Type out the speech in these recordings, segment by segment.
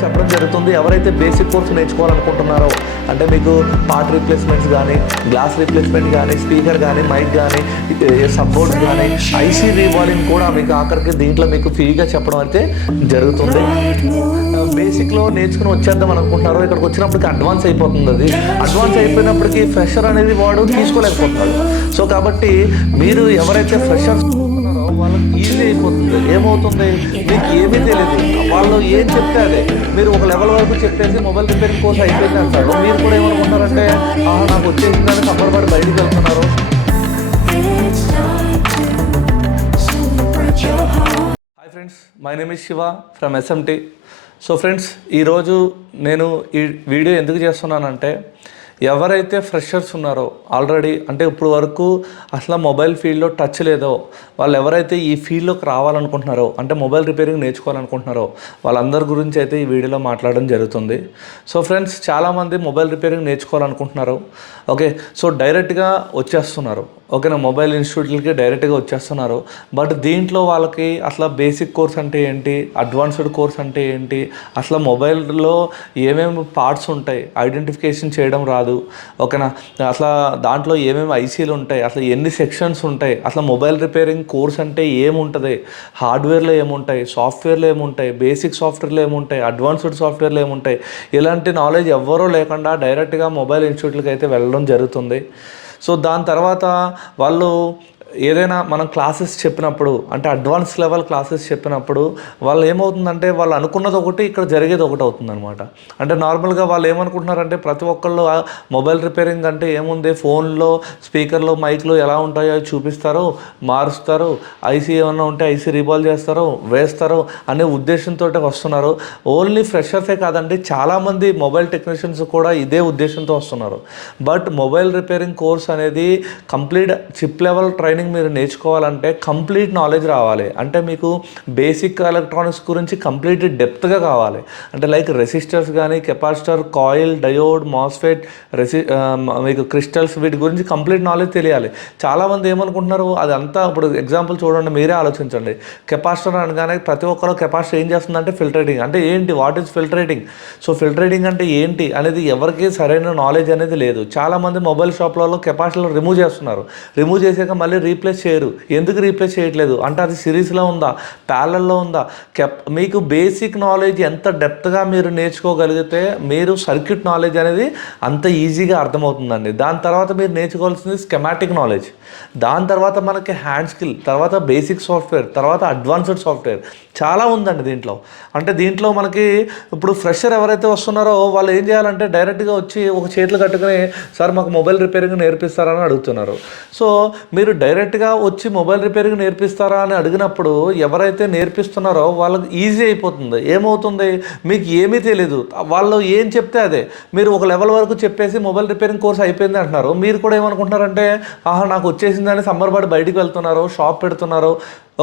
చెప్పడం జరుగుతుంది. ఎవరైతే బేసిక్ కోర్స్ నేర్చుకోవాలనుకుంటున్నారో, అంటే మీకు పార్ట్ రీప్లేస్మెంట్స్ కానీ, గ్లాస్ రీప్లేస్మెంట్ కానీ, స్పీకర్ కానీ, మైక్ కానీ, సబ్బోర్డ్స్ కానీ, ఐసీ రీవాలింగ్ కూడా మీకు ఆఖరికి దీంట్లో మీకు ఫ్రీగా చెప్పడం అయితే జరుగుతుంది. బేసిక్లో నేర్చుకుని వచ్చేద్దాం అనుకుంటున్నారో, ఇక్కడికి వచ్చినప్పటికి అడ్వాన్స్ అయిపోతుంది. అది అడ్వాన్స్ అయిపోయినప్పటికీ ఫ్రెషర్ అనేది వాడు తీసుకోలేకపోతున్నాడు. సో కాబట్టి మీరు ఎవరైతే ఫ్రెషర్స్ వాళ్ళకి ఈజీ అయిపోతుంది. ఏమవుతుంది, మీకు ఏమీ తెలియదు, వాళ్ళు ఏం చెప్తే అదే మీరు ఒక లెవెల్ వరకు చెప్పేసి మొబైల్ రిపేరింగ్ కోర్స్ అయిపోయింది అంటారు. మీరు కూడా ఏమనుకుంటారంటే నాకు వచ్చేసిందని సంబరపడి బయటికి వెళ్తున్నారు. Hi friends, my name is Shiva from SMT. So friends, ఈరోజు నేను ఈ వీడియో ఎందుకు చేస్తున్నానంటే, ఎవరైతే ఫ్రెషర్స్ ఉన్నారో ఆల్రెడీ, అంటే ఇప్పుడు వరకు అసలు మొబైల్ ఫీల్డ్లో టచ్ లేదో, వాళ్ళు ఎవరైతే ఈ ఫీల్డ్లోకి రావాలనుకుంటున్నారో, అంటే మొబైల్ రిపేరింగ్ నేర్చుకోవాలనుకుంటున్నారో, వాళ్ళందరి గురించి అయితే ఈ వీడియోలో మాట్లాడడం జరుగుతుంది. సో ఫ్రెండ్స్, చాలామంది మొబైల్ రిపేరింగ్ నేర్చుకోవాలనుకుంటున్నారు. ఓకే, సో డైరెక్ట్గా వచ్చేస్తున్నారు. ఓకేనా, మొబైల్ ఇన్స్టిట్యూట్లకి డైరెక్ట్గా వచ్చేస్తున్నారు. బట్ దీంట్లో వాళ్ళకి అసలు బేసిక్ కోర్స్ అంటే ఏంటి, అడ్వాన్స్డ్ కోర్స్ అంటే ఏంటి, అసలు మొబైల్లో ఏమేమి పార్ట్స్ ఉంటాయి ఐడెంటిఫికేషన్ చేయడం రాదు. ఓకేనా, అసలు దాంట్లో ఏమేమి ఐసీలు ఉంటాయి, అసలు ఎన్ని సెక్షన్స్ ఉంటాయి, అసలు మొబైల్ రిపేరింగ్ కోర్స్ అంటే ఏముంటుంది, హార్డ్వేర్లో ఏముంటాయి, సాఫ్ట్వేర్లో ఏముంటాయి, బేసిక్ సాఫ్ట్వేర్లో ఏముంటాయి, అడ్వాన్స్డ్ సాఫ్ట్వేర్లో ఏముంటాయి, ఇలాంటి నాలెడ్జ్ ఎవ్వరూ లేకుండా డైరెక్ట్గా మొబైల్ ఇన్స్టిట్యూట్లకి అయితే వెళ్ళడం జరుగుతుంది. సో దాని తర్వాత వాళ్ళు ఏదైనా మనం క్లాసెస్ చెప్పినప్పుడు, అంటే అడ్వాన్స్ లెవెల్ క్లాసెస్ చెప్పినప్పుడు వాళ్ళు ఏమవుతుందంటే, వాళ్ళు అనుకున్నది ఒకటి, ఇక్కడ జరిగేది ఒకటి అవుతుందన్నమాట. అంటే నార్మల్గా వాళ్ళు ఏమనుకుంటున్నారంటే, ప్రతి ఒక్కళ్ళు మొబైల్ రిపేరింగ్ అంటే ఏముంది, ఫోన్లో స్పీకర్లో మైక్లో ఎలా ఉంటాయో అవి చూపిస్తారు, మారుస్తారు, ఐసీ ఏమన్నా ఉంటే ఐసీ రీబాల్ చేస్తారు, వేస్తారు అనే ఉద్దేశంతో వస్తున్నారు. ఓన్లీ ఫ్రెషర్సే కాదండి, చాలామంది మొబైల్ టెక్నీషియన్స్ కూడా ఇదే ఉద్దేశంతో వస్తున్నారు. బట్ మొబైల్ రిపేరింగ్ కోర్స్ అనేది కంప్లీట్ చిప్ లెవెల్ ట్రైనింగ్ మీరు నేర్చుకోవాలంటే కంప్లీట్ నాలెడ్జ్ రావాలి. అంటే మీకు బేసిక్ ఎలక్ట్రానిక్స్ గురించి కంప్లీట్ డెప్త్గా కావాలి. అంటే లైక్ రెసిస్టర్స్ కానీ, కెపాసిటర్, కాయిల్, డయోడ్, మాస్ఫెట్, మీకు క్రిస్టల్స్, వీటి గురించి కంప్లీట్ నాలెడ్జ్ తెలియాలి. చాలామంది ఏమనుకుంటున్నారు, అదంతా ఇప్పుడు ఎగ్జాంపుల్ చూడండి, మీరే ఆలోచించండి. కెపాసిటర్ అనగానే ప్రతి ఒక్కరు కెపాసిటర్ ఏం చేస్తుందంటే ఫిల్టరేటింగ్ అంటే ఏంటి, వాట్ ఈజ్ ఫిల్టరేటింగ్, సో ఫిల్టరేటింగ్ అంటే ఏంటి అనేది ఎవరికి సరైన నాలెడ్జ్ అనేది లేదు. చాలామంది మొబైల్ షాప్లలో కెపాసిటర్ రిమూవ్ చేస్తున్నారు, రిమూవ్ చేసాక మళ్ళీ రీప్లేస్ చేయరు. ఎందుకు రీప్లేస్ చేయట్లేదు అంటే, అది సిరీస్లో ఉందా, ప్యారలల్లో ఉందా, మీకు బేసిక్ నాలెడ్జ్ ఎంత డెప్త్గా మీరు నేర్చుకోగలిగితే మీరు సర్క్యూట్ నాలెడ్జ్ అనేది అంత ఈజీగా అర్థమవుతుందండి. దాని తర్వాత మీరు నేర్చుకోవాల్సింది స్కెమాటిక్ నాలెడ్జ్, దాని తర్వాత మనకి హ్యాండ్ స్కిల్, తర్వాత బేసిక్ సాఫ్ట్వేర్, తర్వాత అడ్వాన్స్డ్ సాఫ్ట్వేర్, చాలా ఉందండి దీంట్లో. అంటే దీంట్లో మనకి ఇప్పుడు ఫ్రెషర్ ఎవరైతే వస్తున్నారో వాళ్ళు ఏం చేయాలంటే, డైరెక్ట్గా వచ్చి ఒక చేతులు కట్టుకుని సార్ మాకు మొబైల్ రిపేరింగ్ నేర్పిస్తారని అడుగుతున్నారు. సో మీరు డైరెక్ట్గా వచ్చి మొబైల్ రిపేరింగ్ నేర్పిస్తారా అని అడిగినప్పుడు ఎవరైతే నేర్పిస్తున్నారో వాళ్ళకి ఈజీ అయిపోతుంది. ఏమవుతుంది, మీకు ఏమీ తెలీదు, వాళ్ళు ఏం చెప్తే అదే మీరు ఒక లెవెల్ వరకు చెప్పేసి మొబైల్ రిపేరింగ్ కోర్స్ అయిపోయింది అంటున్నారు. మీరు కూడా ఏమనుకుంటున్నారంటే, నాకు వచ్చేసిందని సంబరపడి బయటికి వెళ్తున్నారు, షాప్ పెడుతున్నారు.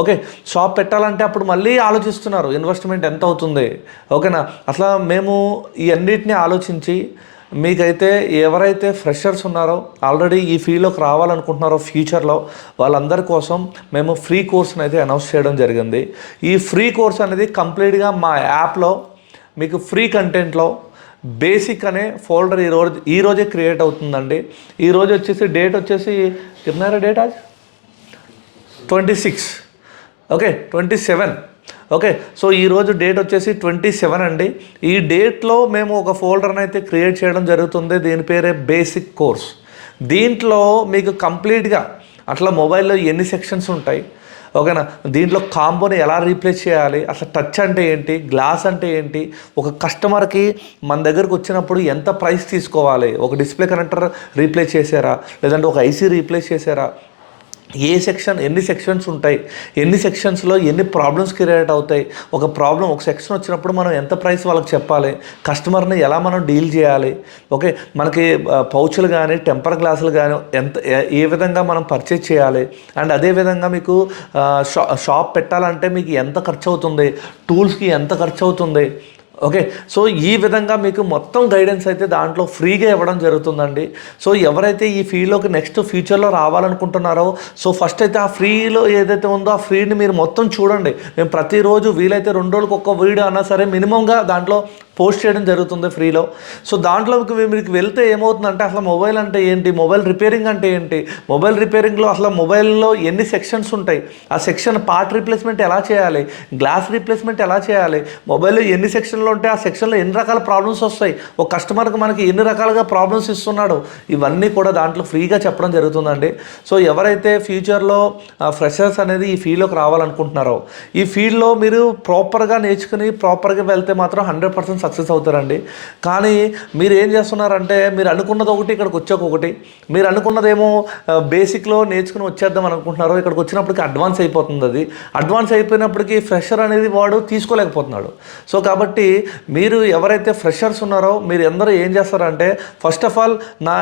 ఓకే, షాప్ పెట్టాలంటే అప్పుడు మళ్ళీ ఆలోచిస్తున్నారు ఇన్వెస్ట్మెంట్ ఎంత అవుతుంది. ఓకేనా, అసలు మేము ఈ అన్నిటిని ఆలోచించి మీకైతే ఎవరైతే ఫ్రెషర్స్ ఉన్నారో, ఆల్రెడీ ఈ ఫీల్డ్లోకి రావాలనుకుంటున్నారో ఫ్యూచర్లో, వాళ్ళందరి కోసం మేము ఫ్రీ కోర్స్ని అయితే అనౌన్స్ చేయడం జరిగింది. ఈ ఫ్రీ కోర్స్ అనేది కంప్లీట్గా మా యాప్లో మీకు ఫ్రీ కంటెంట్లో బేసిక్ అనే ఫోల్డర్ ఈరోజే క్రియేట్ అవుతుందండి. ఈరోజు వచ్చేసి డేట్ వచ్చేసి కిన్నారా డేట్ 26, ఓకే 27. ఓకే, సో ఈరోజు డేట్ వచ్చేసి 27 అండి. ఈ డేట్లో మేము ఒక ఫోల్డర్ని అయితే క్రియేట్ చేయడం జరుగుతుంది. దీని పేరే బేసిక్ కోర్స్. దీంట్లో మీకు కంప్లీట్గా అట్లా మొబైల్లో ఎన్ని సెక్షన్స్ ఉంటాయి, ఓకేనా, దీంట్లో కాంబోని ఎలా రీప్లేస్ చేయాలి, అసలు టచ్ అంటే ఏంటి, గ్లాస్ అంటే ఏంటి, ఒక కస్టమర్కి మన దగ్గరకు వచ్చినప్పుడు ఎంత ప్రైస్ తీసుకోవాలి, ఒక డిస్ప్లే కనెక్టర్ రీప్లేస్ చేశారా, లేదంటే ఒక ఐసీ రీప్లేస్ చేశారా, ఏ సెక్షన్ ఎన్ని సెక్షన్స్ ఉంటాయి, ఎన్ని సెక్షన్స్లో ఎన్ని ప్రాబ్లమ్స్ క్రియేట్ అవుతాయి, ఒక సెక్షన్ వచ్చినప్పుడు మనం ఎంత ప్రైస్ వాళ్ళకి చెప్పాలి, కస్టమర్ని ఎలా మనం డీల్ చేయాలి, ఓకే, మనకి పౌచులు కానీ టెంపర్ గ్లాసులు కానీ ఏ విధంగా మనం పర్చేజ్ చేయాలి, అండ్ అదేవిధంగా మీకు షాప్ పెట్టాలంటే మీకు ఎంత ఖర్చు అవుతుంది, టూల్స్కి ఎంత ఖర్చు అవుతుంది, ఓకే. సో ఈ విధంగా మీకు మొత్తం గైడెన్స్ అయితే దాంట్లో ఫ్రీగా ఇవ్వడం జరుగుతుందండి. సో ఎవరైతే ఈ ఫీల్డ్లోకి నెక్స్ట్ ఫ్యూచర్లో రావాలనుకుంటున్నారో సో ఫస్ట్ అయితే ఆ ఫ్రీలో ఏదైతే ఉందో ఆ ఫ్రీని మీరు మొత్తం చూడండి. మేము ప్రతిరోజు వీలైతే 2 రోజులకు ఒక్క వీడియో అన్నా సరే మినిమంగా దాంట్లో పోస్ట్ చేయడం జరుగుతుంది ఫ్రీలో. సో దాంట్లోకి మీకు వెళ్తే ఏమవుతుందంటే అసలు మొబైల్ అంటే ఏంటి, మొబైల్ రిపేరింగ్ అంటే ఏంటి, మొబైల్ రిపేరింగ్లో అసలు మొబైల్లో ఎన్ని సెక్షన్స్ ఉంటాయి, ఆ సెక్షన్ పార్ట్ రీప్లేస్మెంట్ ఎలా చేయాలి, గ్లాస్ రీప్లేస్మెంట్ ఎలా చేయాలి, మొబైల్లో ఎన్ని సెక్షన్లు ఉంటాయి, ఆ సెక్షన్లో ఎన్ని రకాల ప్రాబ్లమ్స్ వస్తాయి, ఒక కస్టమర్కి మనకి ఎన్ని రకాలుగా ప్రాబ్లమ్స్ ఇస్తున్నాడు, ఇవన్నీ కూడా దాంట్లో ఫ్రీగా చెప్పడం జరుగుతుందండి. సో ఎవరైతే ఫ్యూచర్లో ఫ్రెషర్స్ అనేది ఈ ఫీల్డ్లోకి రావాలనుకుంటున్నారో ఈ ఫీల్డ్లో మీరు ప్రాపర్గా నేర్చుకుని ప్రాపర్గా వెళ్తే మాత్రం 100% సక్సెస్ అవుతారండి. కానీ మీరు ఏం చేస్తున్నారంటే మీరు అనుకున్నది ఒకటి, ఇక్కడికి వచ్చాక ఒకటి, మీరు అనుకున్నదేమో బేసిక్లో నేర్చుకుని వచ్చేద్దాం అనుకుంటున్నారు, ఇక్కడికి వచ్చినప్పటికీ అడ్వాన్స్ అయిపోతుంది. అది అడ్వాన్స్ అయిపోయినప్పటికీ ఫ్రెషర్ అనేది వాడు తీసుకోలేకపోతున్నాడు. సో కాబట్టి మీరు ఎవరైతే ఫ్రెషర్స్ ఉన్నారో మీరు అందరూ ఏం చేస్తారంటే ఫస్ట్ ఆఫ్ ఆల్ నా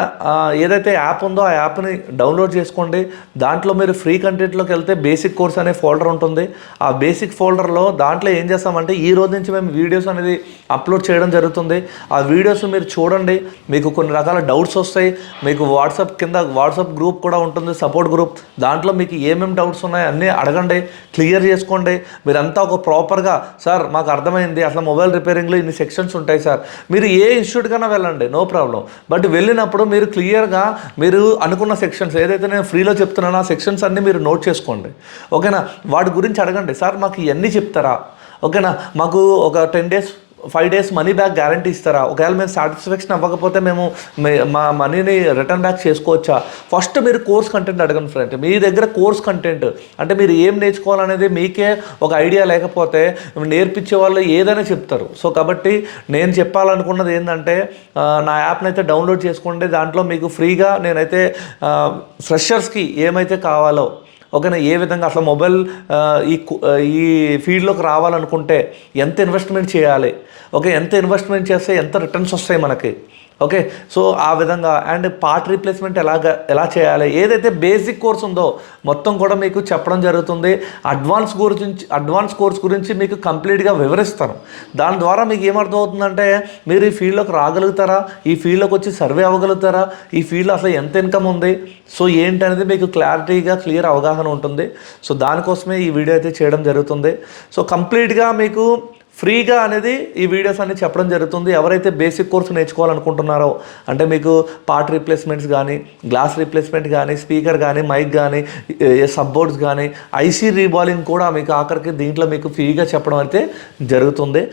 ఏదైతే యాప్ ఉందో ఆ యాప్ని డౌన్లోడ్ చేసుకోండి. దాంట్లో మీరు ఫ్రీ కంటెంట్లోకి వెళ్తే బేసిక్ కోర్స్ అనే ఫోల్డర్ ఉంటుంది. ఆ బేసిక్ ఫోల్డర్లో దాంట్లో ఏం చేస్తామంటే ఈ రోజు నుంచి మేము వీడియోస్ అనేది అప్లోడ్ చేయడం జరుగుతుంది. ఆ వీడియోస్ మీరు చూడండి, మీకు కొన్ని రకాల డౌట్స్ వస్తాయి. మీకు వాట్సాప్ గ్రూప్ కూడా ఉంటుంది, సపోర్ట్ గ్రూప్. దాంట్లో మీకు ఏమేమి డౌట్స్ ఉన్నాయో అన్నీ అడగండి, క్లియర్ చేసుకోండి. మీరంతా ఒక ప్రాపర్గా సార్ మాకు అర్థమైంది, అసలు మొబైల్ రిపేరింగ్లో ఇన్ని సెక్షన్స్ ఉంటాయి సార్, మీరు ఏ ఇన్స్టిట్యూట్ కన్నా వెళ్ళండి, నో ప్రాబ్లం. బట్ వెళ్ళినప్పుడు మీరు క్లియర్గా మీరు అనుకున్న సెక్షన్స్ ఏదైతే నేను ఫ్రీలో చెప్తున్నానో ఆ సెక్షన్స్ అన్నీ మీరు నోట్ చేసుకోండి. ఓకేనా, వాటి గురించి అడగండి, సార్ మాకు ఇవన్నీ చెప్తారా, ఓకేనా, మాకు ఒక 5 days మనీ బ్యాక్ గ్యారంటీ ఇస్తారా, ఒకవేళ మేము సాటిస్ఫాక్షన్ అవ్వకపోతే మేము మా మనీని రిటర్న్ బ్యాక్ చేసుకోవచ్చా. ఫస్ట్ మీరు కోర్స్ కంటెంట్ అడగండి ఫ్రెండ్. మీ దగ్గర కోర్స్ కంటెంట్ అంటే మీరు ఏం నేర్చుకోవాలనేది మీకే ఒక ఐడియా లేకపోతే నేర్పించే వాళ్ళు ఏదైనా చెప్తారు. సో కాబట్టి నేను చెప్పాలనుకున్నది ఏంటంటే నా యాప్ని అయితే డౌన్లోడ్ చేసుకోండి. దాంట్లో మీకు ఫ్రీగా నేనైతే ఫ్రెషర్స్కి ఏమైతే కావాలో, ఓకేనా, ఏ విధంగా అసలు మొబైల్ ఈ ఫీల్డ్లోకి రావాలనుకుంటే ఎంత ఇన్వెస్ట్మెంట్ చేయాలి, ఓకే, ఎంత ఇన్వెస్ట్మెంట్ చేస్తే ఎంత రిటర్న్స్ వస్తాయి మనకి, ఓకే, సో ఆ విధంగా అండ్ పార్ట్ రీప్లేస్మెంట్ ఎలా చేయాలి, ఏదైతే బేసిక్ కోర్స్ ఉందో మొత్తం కూడా మీకు చెప్పడం జరుగుతుంది. అడ్వాన్స్ కోర్స్ గురించి మీకు కంప్లీట్గా వివరిస్తాను. దాని ద్వారా మీకు ఏమర్థం అవుతుందంటే మీరు ఈ ఫీల్డ్లోకి రాగలుగుతారా, ఈ ఫీల్డ్లోకి వచ్చి సర్వే అవ్వగలుగుతారా, ఈ ఫీల్డ్లో అసలు ఎంత ఇన్కమ్ ఉంది, సో ఏంటనేది మీకు క్లియర్ అవగాహన ఉంటుంది. సో దానికోసమే ఈ వీడియో అయితే చేయడం జరుగుతుంది. సో కంప్లీట్గా మీకు ఫ్రీగా అనేది ఈ వీడియోస్ అన్ని చెప్పడం జరుగుతుంది. ఎవరైతే బేసిక్ కోర్సు నేర్చుకోవాలనుకుంటున్నారో అంటే మీకు పార్ట్ రీప్లేస్మెంట్స్ కానీ, గ్లాస్ రీప్లేస్మెంట్ కానీ, స్పీకర్ కానీ, మైక్ కానీ, సబ్బోర్డ్స్ కానీ, ఐసీ రీబాలింగ్ కూడా మీకు ఆఖరికి దీంట్లో మీకు ఫ్రీగా చెప్పడం అయితే జరుగుతుంది.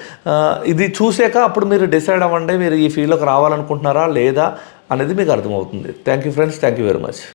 ఇది చూసాక అప్పుడు మీరు డిసైడ్ అవ్వండి మీరు ఈ ఫీల్డ్లోకి రావాలనుకుంటున్నారా లేదా అనేది మీకు అర్థమవుతుంది. Thank you friends, thank you very much.